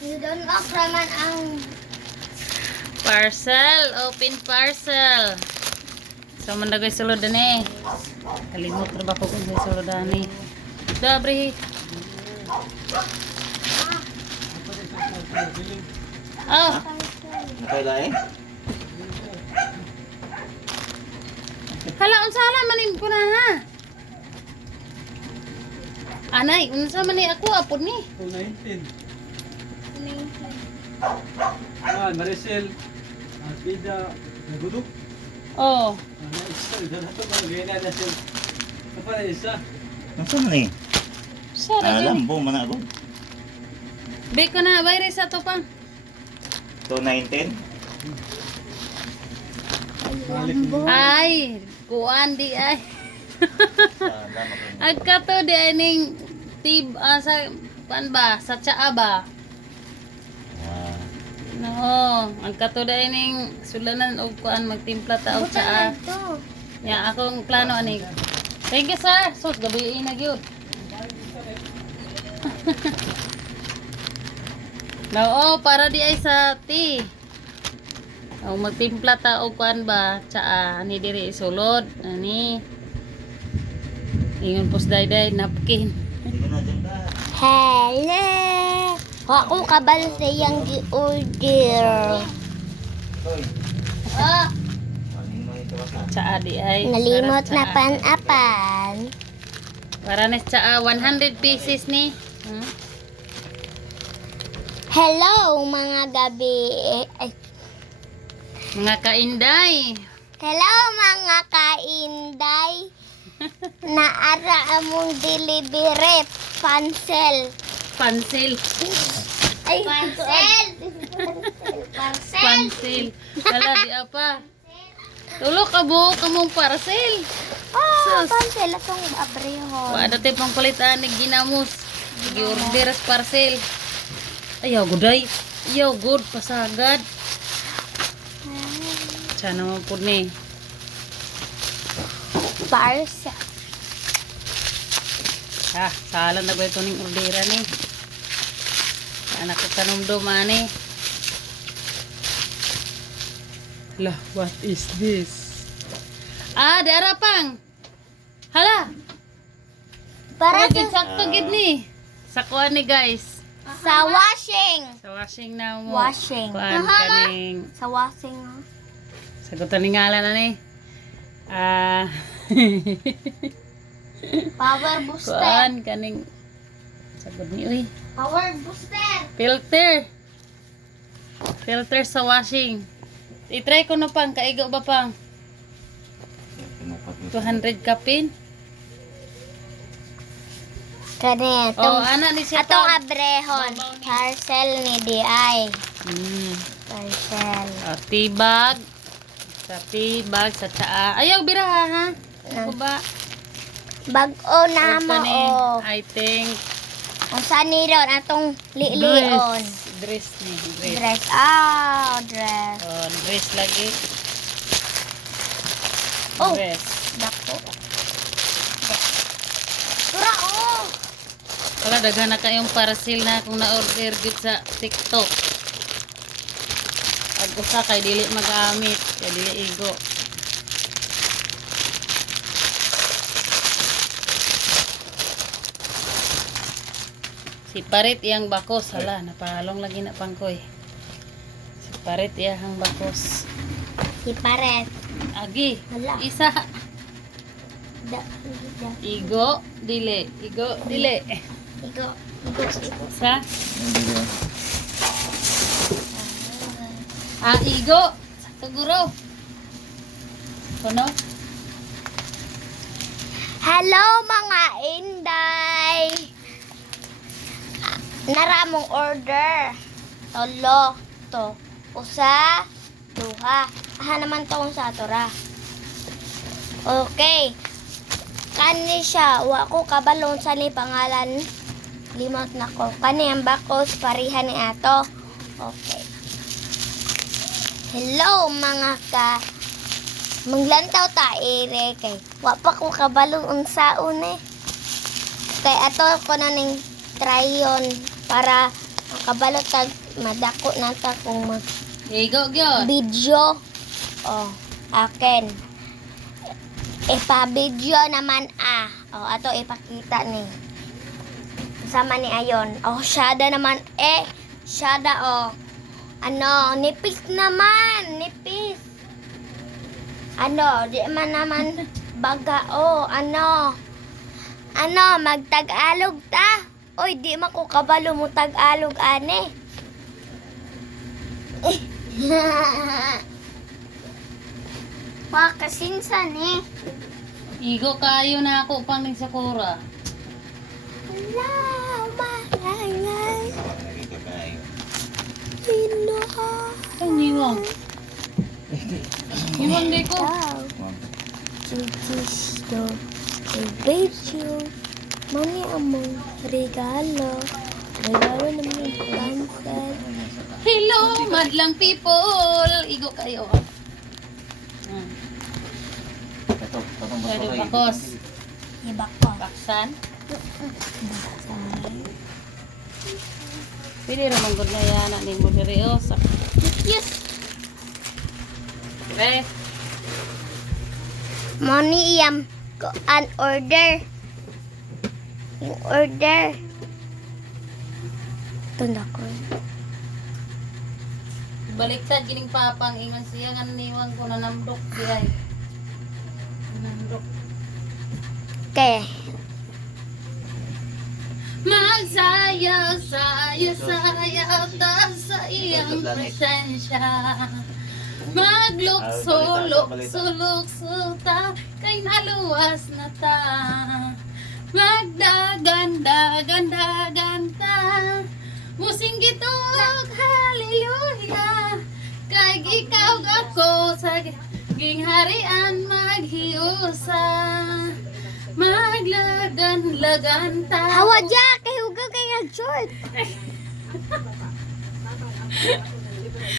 Doon okra man ang Parcel, open parcel. So man dagay sulod ani. Kalimot ra ba ko kung sa sulod ani. Dabre. Oh, Kaya eh? hala unsa hala manin ko na ha. Anay, unsa man ni ako apod ni? 219. Ah, Maricel. Ah, Bida. Nagudok. Oh, Ah, na-isa. Dala to mga gaya na siya. Ano pa na isa? Nasaan man eh? sa ra Alam po, managod. Be ko na bayre sa to pang. 219? Balik mo. Ay, kuan di ay. Agka to di ay ning tib ah, sa kuan ba sa tsaa ba. No, ang kato di ay ning sulanan og kuan magtimpla ta og tsaa. ito. Ya akong plano ani. Thank you sir. Sus gabi na gyud. No, oh, para di ay sa tea. Oh, magtimpla ta og kuan ba tsaa ani diri isulod ani. Ingon pos dayday napkin. Hello. Ko kabal sa iyang gi-order. Oh, ka? Tsaa di ay. nalimot na pan-apan. Para na tsaa 100 pieces ni. Hmm? Hello mga gabi. Ay, Mga kainday. hello mga kainday. Naara among delivery pansel. Pansel. Ay, pansel. pansel. Pansel. Wala di apa. Tulo ka buo ka mong parcel. Oh, Sus. pansel atong abrehon. Wala dati pang palitan ni ginamos. Gi-order as parcel. Ayaw guday. Ayaw good pasagad. Sana mo po ni. Parcel. Ha, salan na ba ito ning ordera ni? Anak ko kanumdum ani. Lah, what is this? Ah, dara pang. Hala, Para sa, sakto gid ni. Sa kuan ni guys. sa washing. Sa washing na mo. Washing. Kuan kaning Sa washing. oh. sagutan ni ngalan na ni. Ah. Power booster. kuan kaning sagot ni uy. Power booster. Filter. Filter sa washing. I-try ko na pang kaigo ba pang 200 kapin. Kani Oh, atong ana ni siya atong abrehon. Parcel ni DI. Mm. Parcel. Oh, tibag. Sa tibag sa tsaa. Ayaw biraha ha. Ako ba? Bag-o na mo oh. I think Ang saan ni ron atong liilion. dress. Dress ni. Dress. Dress. Ah, dress. Oh, dress lagi. Oh. Dress. Dako. Tura oh. Wala, daghan na kayong parcel na kung na-order gud sa TikTok. Pag usa kay dili magamit, kay dili igo. Si Parit iyang bakos, hala, napalong lagi na pangkoy. Si Parit iyang bakos. Si Paret. Agi, Hala. isa, Da, da. igo, dili, igo, dili. Igo. Igo. Igo. Sa? Ah, igo. Siguro. Kuno? Hello mga inday. Naramong order. Tolo. To. Usa. Duha. Aha naman to sa atora. Okay. Kani siya. Wa ko kabalon sa ni pangalan. Limot na ko. Kani ang bakos parihan ni ato. Okay. Hello mga ka Manglantaw ta ere kay wa pa ko kabalo unsaon eh. Kay ato ko na ning tryon para Ang kabalo tag madako na ta kung mag Igo gyud. video. Oh, akin. Ipa-video naman ah. Oh, ato ipakita ni. Sama ni Ayon. Oh, Shada naman eh. Shada oh. Ano, nipis naman, nipis. Ano, di man naman baga oh, ano. Ano, magtag-alog ta. Oy, di man ko kabalo mo tag-alog ane. Pakasinsan eh. Igo kayo na ako pang ning sakura. Wala, umalangay. Lagi ka kayo. Pino. Ang iwang. Iwang di ko. Wow. Chichisto. Becho. Mami among regalo. Regalo naman yung pansal. Hello, madlang people. Igo kayo. Hmm. Ito, Pwede baso bakos. Iba ko. Baksan. Pwede naman gud na yana ni mo diri oh. Sa Yes. Re. Money iyam ko an order. Yung order. Tunda ko. Baliktad gining papang ingon siya nga niwang ko na namdok di ay. Namdok. Okay. Magsayaw, sayaw, sayaw ta sa iyang presensya. Maglukso, lukso, lukso ta, kay naluwas na ta. Magdagan, dagan, dagan ta. Musing gitog, hallelujah. Kay ikaw ako sa gingharian maghiusa. Maglagan-lagan ta. Hawa dya! Kay hugaw kay nag-short.